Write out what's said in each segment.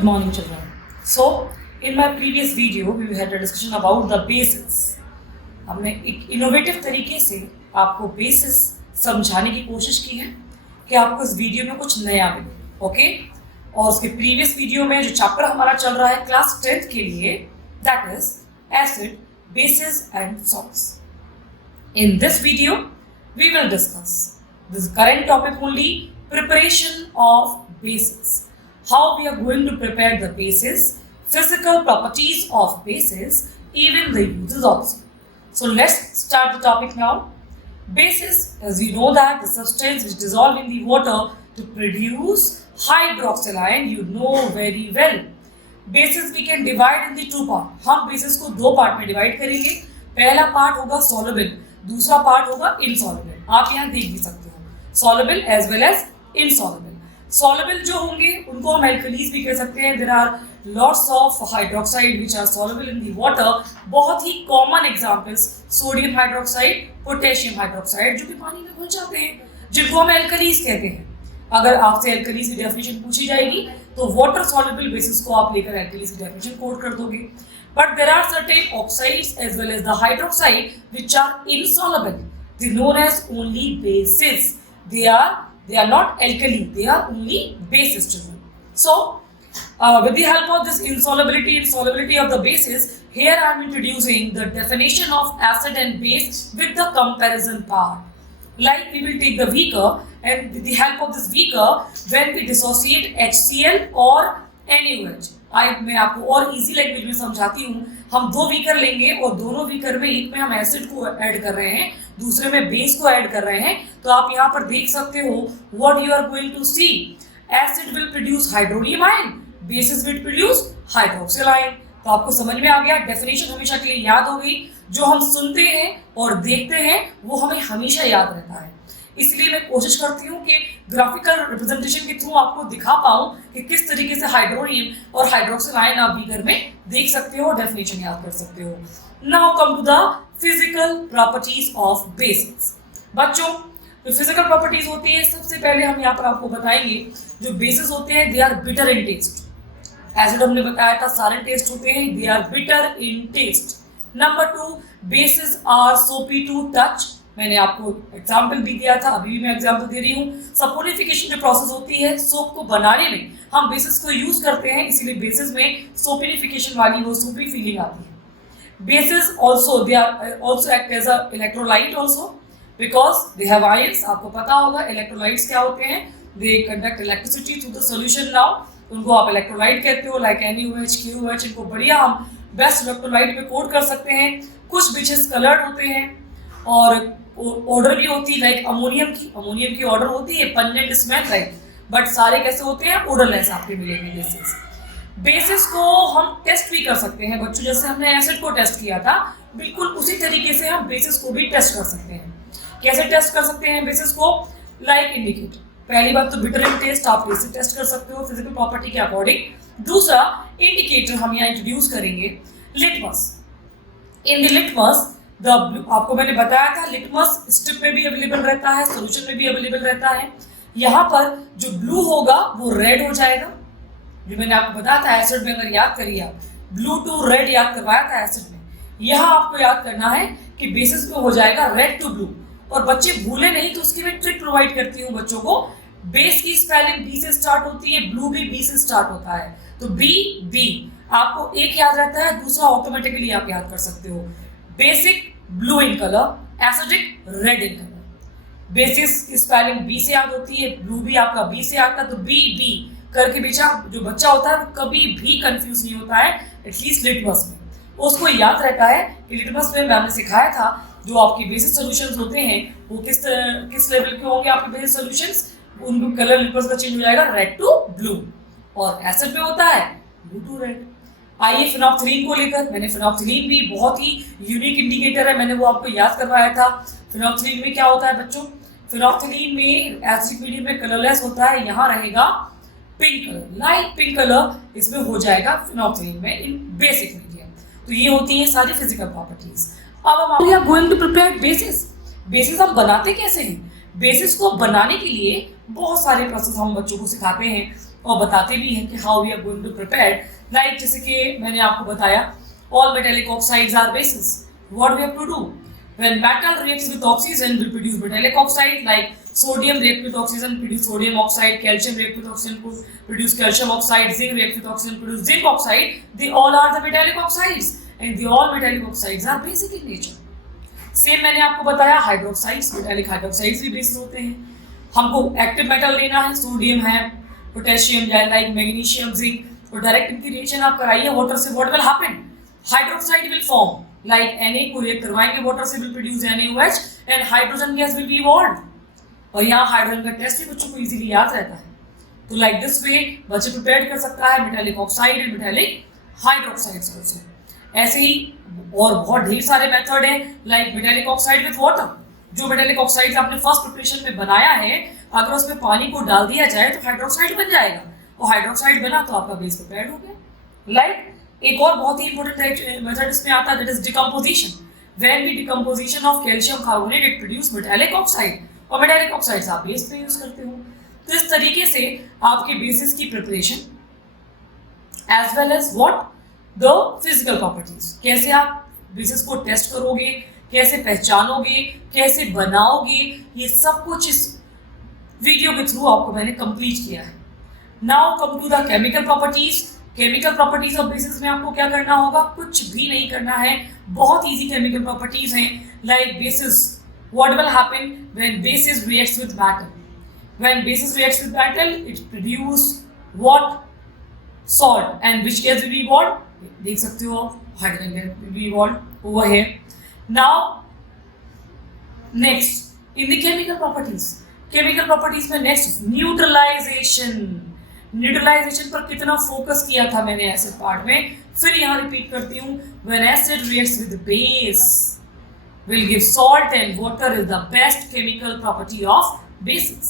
Good morning, children. So, in my previous video, we had a discussion about the bases. हमने एक innovative तरीके से आपको basis समझाने की कोशिश की है कि आपको इस वीडियो में कुछ नया मिले, ओके? और उसके प्रीवियस वीडियो में जो चैप्टर हमारा चल रहा है क्लास 10th के लिए, that is acid, basis and salts. In this video, we will discuss this current topic only, preparation of bases. How we are going to prepare the bases, physical properties of bases, even the uses also. So let's start the topic now. Bases, as we know that the substance which dissolve in the water to produce hydroxyl ion, you know very well. Bases we can divide in the two part. हम bases को दो part में divide करेंगे. पहला part होगा soluble, दूसरा part होगा insoluble. आप यहाँ देख भी सकते हो, soluble as well as insoluble. Soluble जो होंगे उनको हम alkalis भी कह सकते हैं. There are lots of hydroxide which are soluble in the water. बहुत ही common examples sodium hydroxide, potassium hydroxide जो कि पानी में घुल जाते हैं, जिनको हम alkalis कहते हैं. अगर आपसे alkalis की definition पूछी जाएगी तो water soluble bases को आप लेकर alkalis की definition quote कर दोगे. But there are certain oxides as well as the hydroxide which are insoluble. They are known as only bases. They are not alkali. They are only bases, children. So, with the help of this insolubility and solubility of the bases, here I am introducing the definition of acid and base with the comparison part. Like we will take the beaker, and with the help of this beaker, when we dissociate HCl or NaOH. मैं आपको और easy language में समझाती हूँ. हम दो beaker लेंगे और दोनों बीकर में एक में हम एसिड को ऐड कर रहे हैं, दूसरे में बेस को ऐड कर रहे हैं. तो आप यहाँ पर देख सकते हो what you are going to see. Acid will produce hydronium ion, bases will produce hydroxyl ion. तो आपको समझ में आ गया, डेफिनेशन हमेशा के लिए याद हो गई. जो हम सुनते हैं और देखते हैं वो हमें हमेशा याद रहता है. इसलिए मैं कोशिश करती हूँ कि ग्राफिकल रिप्रेजेंटेशन के थ्रू आपको दिखा पाऊँ कि किस तरीके से हाइड्रोनियम और हाइड्रोक्सिल आयन आप बीकर में देख सकते हो, डेफिनेशन याद कर सकते हो. Now come to the physical properties of bases. बच्चों, जो फिजिकल प्रॉपर्टीज होती है, सबसे पहले हम यहाँ पर आपको बताएंगे जो बेसिस होते हैं they are bitter in taste. Acid हमने बताया था सारे टेस्ट होते हैं, they are bitter in taste. Number 2, bases are soapy to touch. मैंने आपको एग्जाम्पल भी दिया था, अभी भी मैं एग्जाम्पल दे रही हूँ. सपोनिफिकेशन जो प्रोसेस होती है सोप को बनाने में, हम बेसिस को यूज करते हैं, इसीलिए बेसिस में सोपिनिफिकेशन वाली वो सोपी फीलिंग आती है. Bases also they are also act as a electrolyte also because they have ions. आपको पता होगा इलेक्ट्रोलाइट्स क्या होते हैं. They conduct electricity through the solution. Now उनको आप इलेक्ट्रोलाइट कहते हो, लाइक NaOH, KOH. इनको बढ़िया हम बेस्ट इलेक्ट्रोलाइट में कोट कर सकते हैं. कुछ बेसिस कलर्ड होते हैं और ऑर्डर भी होती है, लाइक अमोनियम की ऑर्डर होती है पंजेंट स्मेल लाइक, बट सारे कैसे होते हैं, ऑर्डरलेस आपके मिलेंगे बेसिस. बेसिस को हम टेस्ट भी कर सकते हैं बच्चों, जैसे हमने एसिड को टेस्ट किया था, बिल्कुल उसी तरीके से हम बेसिस को भी टेस्ट कर सकते हैं. कैसे टेस्ट कर सकते हैं बेसिस को? Like indicator. पहली बात तो बिटर इन टेस्ट आप बेसिस टेस्ट कर सकते हो फिजिकल प्रॉपर्टी के अकॉर्डिंग. दूसरा इंडिकेटर हम यहाँ इंट्रोड्यूस करेंगे, लिटमस. इन द लिटमस आपको मैंने बताया था लिटमस स्ट्रिप में भी अवेलेबल रहता है, सॉल्यूशन में भी अवेलेबल रहता है. यहाँ पर जो ब्लू होगा वो रेड हो जाएगा. जो मैंने आपको बताया था एसिड में, अगर याद करिए आप, ब्लू टू रेड याद करवाया था एसिड में. यहाँ आपको याद करना है कि बेसिस में हो जाएगा रेड टू ब्लू. और बच्चे भूले नहीं तो उसकी मैं ट्रिक प्रोवाइड करती हूँ बच्चों को. बेस की स्पेलिंग बी से स्टार्ट होती है, ब्लू भी बी से स्टार्ट होता है. तो बी आपको एक याद रहता है, दूसरा ऑटोमेटिकली आप याद कर सकते हो. Basic blue in colour, acidic red in colour. Basis की स्पेलिंग बी से याद होती है, ब्लू भी आपका बी से आता है. तो बी करके बेचा जो बच्चा होता है वो कभी भी कंफ्यूज नहीं होता है, एटलीस्ट लिटमस में. उसको याद रहता है कि लिटमस में मैंने सिखाया था जो आपके बेसिस सॉल्यूशंस होते हैं वो किस लेवल के होंगे आपके बेसिस सॉल्यूशंस. उनका कलर लिटमस का चेंज हो जाएगा रेड टू ब्लू, और एसिड में होता है ब्लू टू रेड. आइए फिनोप्थलीन को लेकर, मैंने फिनोप्थलीन भी बहुत ही यूनिक इंडिकेटर है, मैंने वो आपको याद करवाया था. फिनोप्थलीन में क्या होता है बच्चों? फिनोप्थलीन में एसिडिक मीडियम में कलरलेस होता है, यहाँ रहेगा pink colour, light pink colour इसमें हो जाएगा फिनोप्थलीन में इन बेसिक मीडियम. तो ये होती है सारी फिजिकल प्रॉपर्टीज. अब हम we are going to prepare bases. Bases हम बनाते कैसे हैं? बेसिस को बनाने के लिए बहुत सारे प्रोसेस हम बच्चों को सिखाते हैं. और बताते भी हैं कि how we are going to prepare. Like जैसे कि मैंने आपको बताया, all metallic oxides are bases. What we have to do? When metal reacts with oxygen, will produce metallic oxide. Like sodium react with oxygen, produce sodium oxide. Calcium react with oxygen, produce calcium oxide. Zinc react with oxygen, produce zinc oxide. They all are the metallic oxides, and they all metallic oxides are basic in nature. Same मैंने आपको बताया hydroxides, metallic hydroxides भी basis होते हैं। हमको active metal लेना है, sodium है, पोटेशियम है, लाइक मैग्नीशियम, जिंक, और डायरेक्ट इनकी रिएक्शन आप कराइए वाटर से, what will happen? Hydroxide will form, like Na को रिएक्ट करवाएंगे वाटर से, will produce NaOH and hydrogen gas will be evolved। और यहाँ हाइड्रोजन का टेस्ट भी बच्चों को इजीली याद रहता है। तो लाइक दिस वे बच्चे प्रिपेयर कर सकता है metallic oxide and metallic hydroxides also. ऐसे ही और बहुत ढेर सारे मेथड हैं, like metallic oxide with water. जो मेटालिक ऑक्साइड आपने फर्स्ट प्रिपरेशन में बनाया है, अगर उसमें पानी को डाल दिया जाए तो हाइड्रोक्साइड बन जाएगा, और हाइड्रोक्साइड बना तो आपका बेस प्रिपेयर हो गया। लाइक एक और बहुत ही इंपॉर्टेंट मेथड इसमें आता है, that is decomposition. When we decomposition of calcium carbonate it produce metallic oxide, और मेटालिक ऑक्साइड्स आप बेस पे यूज करते हो। तो इस तरीके से आपके बेसिस की preparation as well as what the physical properties, कैसे आप बेसिस को टेस्ट करोगे, कैसे पहचानोगे, कैसे बनाओगे, ये सब कुछ इस वीडियो के थ्रू आपको मैंने कंप्लीट किया है। Now come to the chemical properties. Chemical properties of bases में आपको क्या करना होगा? कुछ भी नहीं करना है, बहुत इजी केमिकल प्रॉपर्टीज हैं। Like basis, what will happen when basis reacts with metal? When basis reacts with metal it produce what? Salt, and which gas will be evolve? देख सकते हो आप, hydrogen gas will be evolve over here. Now next in the chemical properties में next neutralisation. Neutralisation पर कितना focus किया था मैंने एसिड पार्ट में, फिर यहाँ रिपीट करती हूँ। When acid reacts with base will give salt, and water is the best chemical property of bases.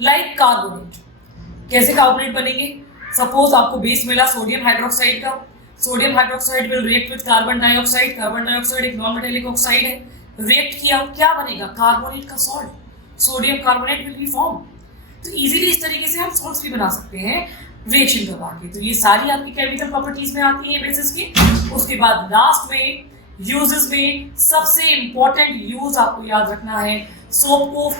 Like carbonate, कैसे कार्बोनेट बनेंगे? सपोज आपको बेस मिला सोडियम हाइड्रोक्साइड का, sodium hydroxide will react with carbon dioxide, carbon dioxide एक non metallic oxide है, react किया क्या बनेगा? कार्बोनेट का salt, sodium carbonate will be form. तो इजीली इस तरीके से हम सॉल्ट्स भी बना सकते हैं रिएक्शन करवा के। तो ये सारी आपकी केमिकल प्रॉपर्टीज में आती है बेसिस की। उसके बाद लास्ट में यूजेस में सबसे इंपॉर्टेंट यूज आपको याद रखना है, सोप को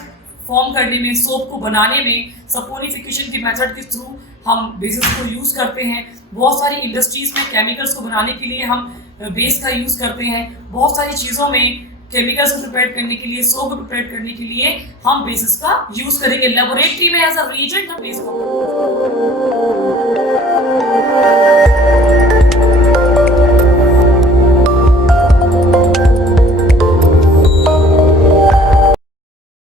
फॉर्म करने में, सोप को बनाने में सपोनिफिकेशन के मेथड के थ्रू हम बेसिस को यूज करते हैं। बहुत सारी इंडस्ट्रीज में केमिकल्स को बनाने के लिए हम बेस का यूज करते हैं। बहुत सारी चीज़ों में केमिकल्स को प्रिपेयर करने के लिए, सोप को प्रिपेयर करने के लिए हम बेसिस का यूज करेंगे। लेबोरेटरी में एज अ रिएजेंट हम बेस का